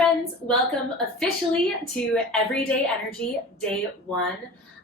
friends, welcome officially to Everyday Energy Day 1.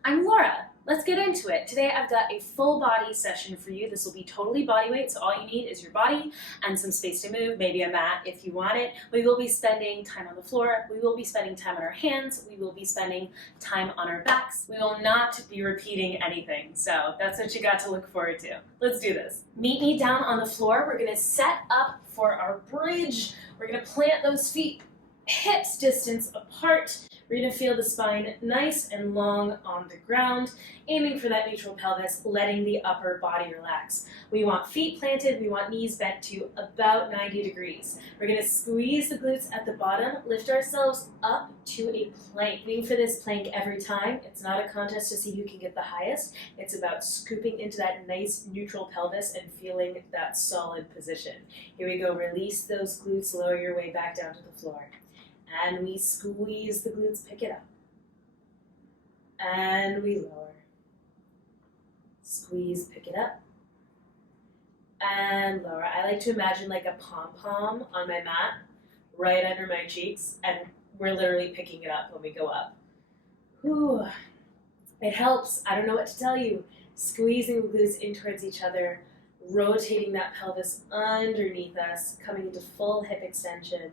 I'm Laura. Let's get into it. Today I've got a full body session for you. This will be totally body weight, so all you need is your body and some space to move, maybe a mat if you want it. We will be spending time on the floor. We will be spending time on our hands. We will be spending time on our backs. We will not be repeating anything, so that's what you got to look forward to. Let's do this. Meet me down on the floor. We're going to set up for our bridge. We're going to plant those feet hips distance apart. We're going to feel the spine nice and long on the ground, aiming for that neutral pelvis, letting the upper body relax. We want feet planted, we want knees bent to about 90 degrees. We're going to squeeze the glutes at the bottom, lift ourselves up to a plank. Aiming for this plank every time. It's not a contest to see who can get the highest. It's about scooping into that nice neutral pelvis and feeling that solid position. Here we go, release those glutes, lower your way back down to the floor. And we squeeze the glutes, pick it up. And we lower. Squeeze, pick it up. And lower. I like to imagine like a pom-pom on my mat, right under my cheeks, and we're literally picking it up when we go up. Whew. It helps. I don't know what to tell you. Squeezing the glutes in towards each other, rotating that pelvis underneath us, coming into full hip extension,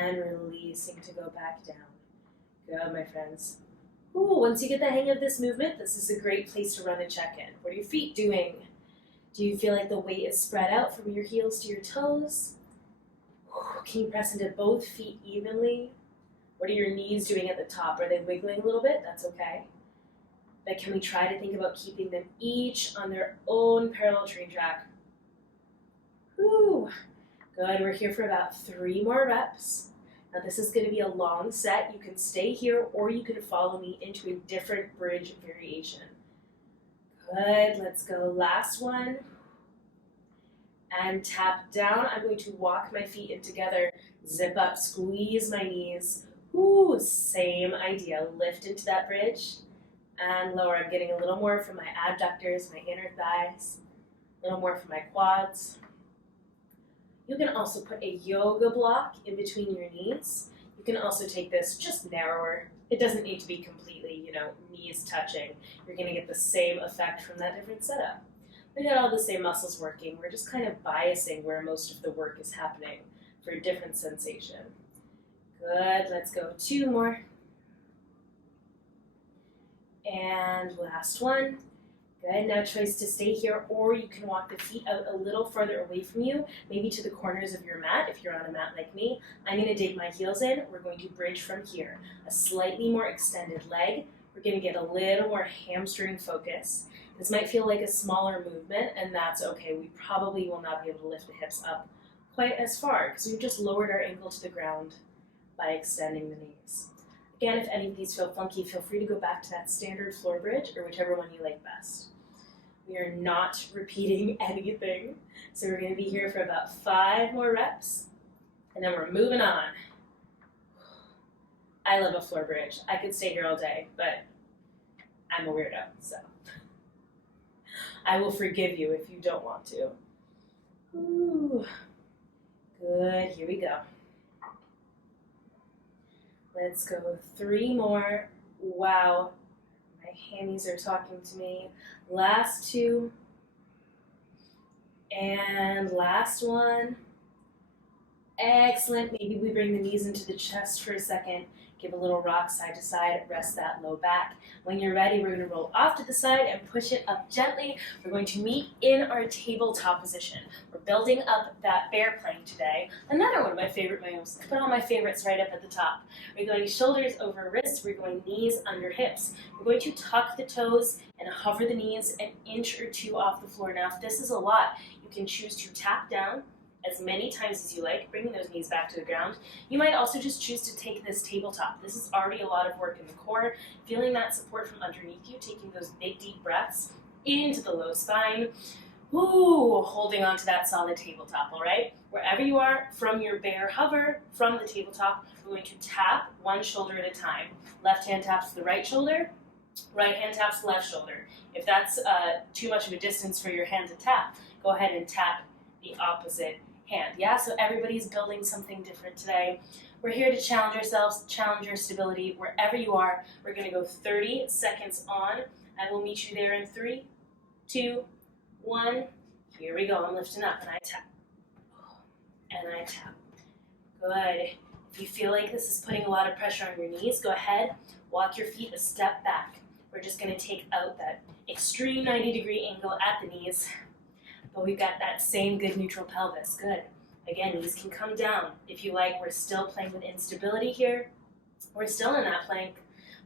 and releasing to go back down. Good, my friends. Ooh, once you get the hang of this movement, this is a great place to run a check-in. What are your feet doing? Do you feel like the weight is spread out from your heels to your toes? Ooh, can you press into both feet evenly? What are your knees doing at the top? Are they wiggling a little bit? That's okay. But can we try to think about keeping them each on their own parallel train track? Ooh. Good, we're here for about 3 more reps. Now this is going to be a long set. You can stay here or you can follow me into a different bridge variation. Good, let's go. Last one. And tap down. I'm going to walk my feet in together. Zip up, squeeze my knees. Ooh, same idea. Lift into that bridge and lower. I'm getting a little more from my abductors, my inner thighs, a little more from my quads. You can also put a yoga block in between your knees. You can also take this just narrower. It doesn't need to be completely, knees touching. You're going to get the same effect from that different setup. We got all the same muscles working. We're just kind of biasing where most of the work is happening for a different sensation. Good, let's go 2 more. And last one. Good, now choice to stay here, or you can walk the feet out a little further away from you, maybe to the corners of your mat if you're on a mat like me. I'm going to dig my heels in. We're going to bridge from here. A slightly more extended leg. We're going to get a little more hamstring focus. This might feel like a smaller movement, and that's okay. We probably will not be able to lift the hips up quite as far because we've just lowered our ankle to the ground by extending the knees. Again, if any of these feel funky, feel free to go back to that standard floor bridge or whichever one you like best. We are not repeating anything, so we're going to be here for about 5 more reps, and then we're moving on. I love a floor bridge. I could stay here all day, but I'm a weirdo, so I will forgive you if you don't want to. Ooh. Good, here we go. Let's go 3 more. Wow. My hammies are talking to me. Last 2. And last one. Excellent. Maybe we bring the knees into the chest for a second. Give a little rock side to side. Rest that low back. When you're ready, we're going to roll off to the side and push it up gently. We're going to meet in our tabletop position. We're building up that bear plank today. Another one of my favorite moves. I put all my favorites right up at the top. We're going shoulders over wrists. We're going knees under hips. We're going to tuck the toes and hover the knees an inch or 2 off the floor. Now, if this is a lot, you can choose to tap down as many times as you like, bringing those knees back to the ground. You might also just choose to take this tabletop. This is already a lot of work in the core, feeling that support from underneath you, taking those big deep breaths into the low spine. Ooh, holding on to that solid tabletop, all right? Wherever you are, from your bear hover, from the tabletop, we're going to tap one shoulder at a time. Left hand taps the right shoulder, right hand taps the left shoulder. If that's too much of a distance for your hand to tap, go ahead and tap the opposite hand. Yeah, so everybody's building something different today. We're here to challenge ourselves, challenge your stability wherever you are. We're going to go 30 seconds on. I will meet you there in 3, 2, 1. Here we go. I'm lifting up and I tap. And I tap. Good. If you feel like this is putting a lot of pressure on your knees, go ahead, walk your feet a step back. We're just going to take out that extreme 90-degree angle at the knees, but we've got that same good neutral pelvis. Good. Again, knees can come down. If you like, we're still playing with instability here. We're still in that plank.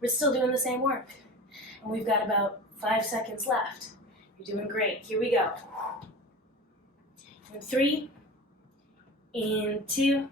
We're still doing the same work. And we've got about 5 seconds left. You're doing great. Here we go. In 3, in 2,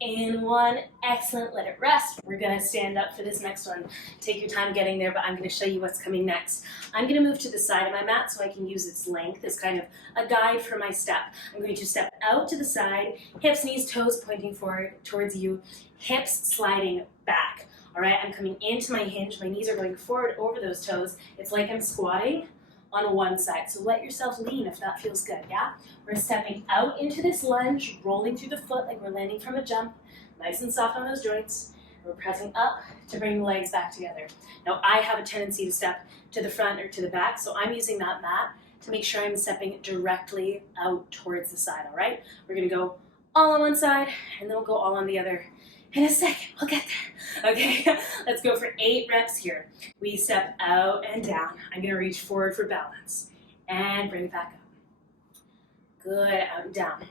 in 1. Excellent. Let it rest. We're going to stand up for this next one. Take your time getting there, but I'm going to show you what's coming next. I'm going to move to the side of my mat so I can use its length as kind of a guide for my step. I'm going to step out to the side, hips, knees, toes pointing forward towards you, hips sliding back. All right, I'm coming into my hinge. My knees are going forward over those toes. It's like I'm squatting on one side. So let yourself lean if that feels good, yeah? We're stepping out into this lunge, rolling through the foot like we're landing from a jump, nice and soft on those joints. We're pressing up to bring the legs back together. Now I have a tendency to step to the front or to the back, so I'm using that mat to make sure I'm stepping directly out towards the side, all right? We're gonna go all on one side, and then we'll go all on the other in a second. We'll get there. Okay, let's go for 8 reps here. We step out and down. I'm gonna reach forward for balance and bring it back up. Good, out and down.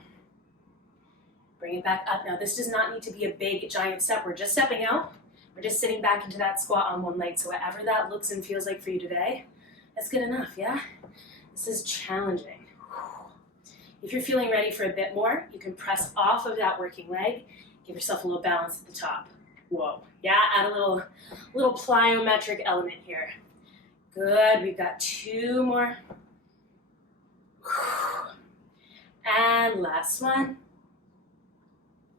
Bring it back up. Now this does not need to be a big giant step. We're just stepping out. We're just sitting back into that squat on one leg. So whatever that looks and feels like for you today, that's good enough, yeah? This is challenging. If you're feeling ready for a bit more, you can press off of that working leg. Give yourself a little balance at the top. Whoa. Yeah, add a little plyometric element here. Good. We've got 2 more. And last one.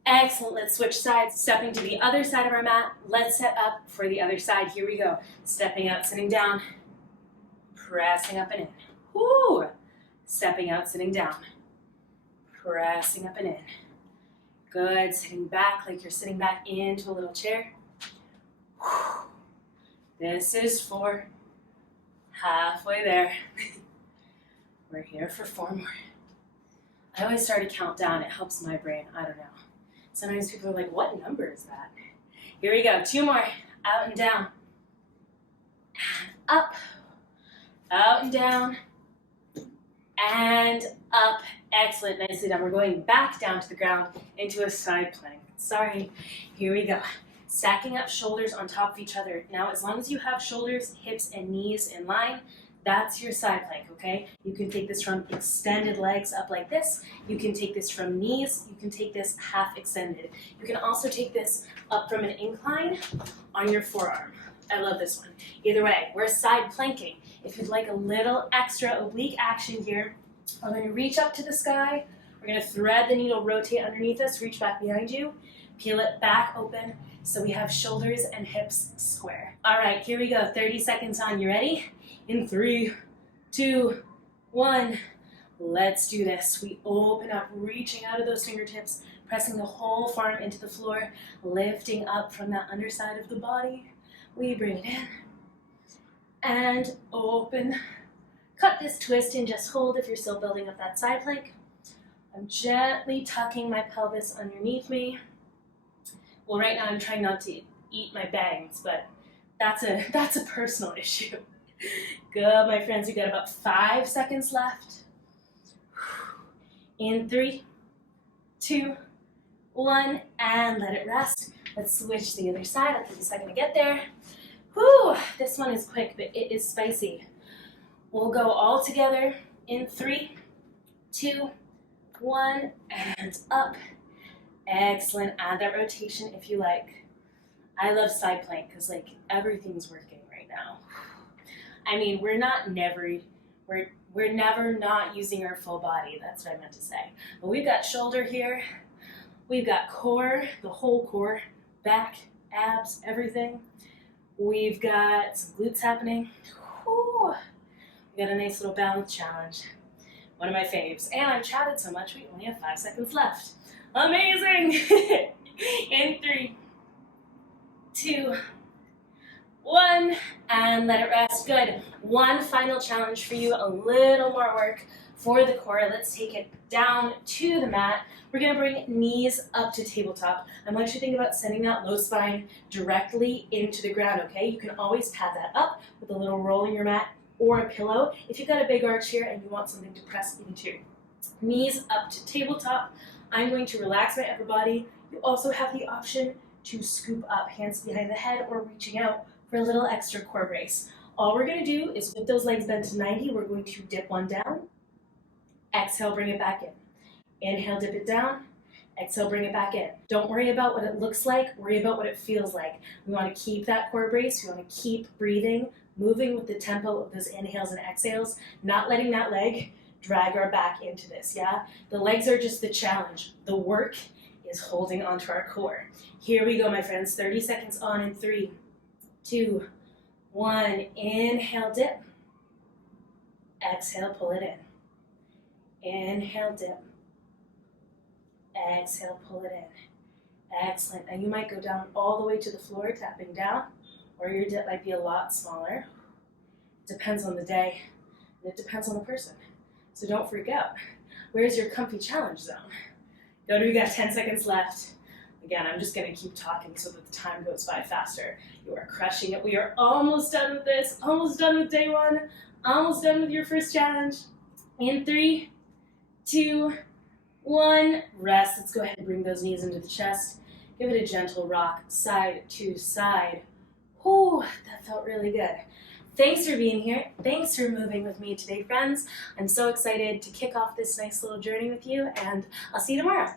Excellent. Let's switch sides. Stepping to the other side of our mat. Let's set up for the other side. Here we go. Stepping out, sitting down. Pressing up and in. Woo! Stepping out, sitting down. Pressing up and in. Good. Sitting back like you're sitting back into a little chair. This is 4. Halfway there. We're here for 4 more. I always start to count down. It helps my brain. I don't know. Sometimes people are like, what number is that? Here we go. 2 more. Out and down. Up. Out and down. And up. Excellent. Nicely done. We're going back down to the ground into a side plank. Sorry. Here we go. Stacking up shoulders on top of each other. Now, as long as you have shoulders, hips, and knees in line, that's your side plank, okay? You can take this from extended legs up like this. You can take this from knees. You can take this half extended. You can also take this up from an incline on your forearm. I love this one. Either way, we're side planking. If you'd like a little extra oblique action here, we're going to reach up to the sky. We're going to thread the needle, rotate underneath us, reach back behind you, peel it back open so we have shoulders and hips square. All right, here we go. 30 seconds on. You ready? In 3, 2, 1. Let's do this. We open up, reaching out of those fingertips, pressing the whole forearm into the floor, lifting up from that underside of the body. We bring it in and open. Cut this twist and just hold if you're still building up that side plank. I'm gently tucking my pelvis underneath me. Well, right now I'm trying not to eat my bangs, but that's a personal issue. Good, my friends. We've got about 5 seconds left. In 3, 2, 1, and let it rest. Let's switch to the other side. I'll take a second to get there. Whew, this one is quick, but it is spicy. We'll go all together in 3, 2, 1, and up. Excellent. Add that rotation if you like. I love side plank because like everything's working right now. I mean, we're never not using our full body. That's what I meant to say. But we've got shoulder here. We've got core, the whole core, back, abs, everything. We've got some glutes happening. Whew. We got a nice little balance challenge. One of my faves. And I've chatted so much, we only have 5 seconds left. Amazing! In 3, 2, 1, and let it rest. Good. One final challenge for you, a little more work for the core. Let's take it down to the mat. We're going to bring knees up to tabletop. I want you to think about sending that low spine directly into the ground, okay? You can always pad that up with a little roll in your mat or a pillow if you've got a big arch here and you want something to press into. Knees up to tabletop. I'm going to relax my upper body. You also have the option to scoop up, hands behind the head or reaching out for a little extra core brace. All we're going to do is with those legs bent to 90, we're going to dip one down. Exhale, bring it back in. Inhale, dip it down. Exhale, bring it back in. Don't worry about what it looks like, worry about what it feels like. We want to keep that core brace, we want to keep breathing, moving with the tempo of those inhales and exhales, not letting that leg drag our back into this, yeah? The legs are just the challenge. The work is holding onto our core. Here we go, my friends. 30 seconds on in 3, 2, 1. Inhale, dip. Exhale, pull it in. Inhale, dip. Exhale, pull it in. Excellent. Now you might go down all the way to the floor, tapping down, or your dip might be a lot smaller. It depends on the day, and it depends on the person. So don't freak out. Where's your comfy challenge zone? We got 10 seconds left. Again, I'm just going to keep talking so that the time goes by faster. You are crushing it. We are almost done with this, almost done with day 1, almost done with your first challenge. In 3, 2, 1, rest. Let's go ahead and bring those knees into the chest. Give it a gentle rock, side to side. Whew, that felt really good. Thanks for being here. Thanks for moving with me today, friends. I'm so excited to kick off this nice little journey with you, and I'll see you tomorrow.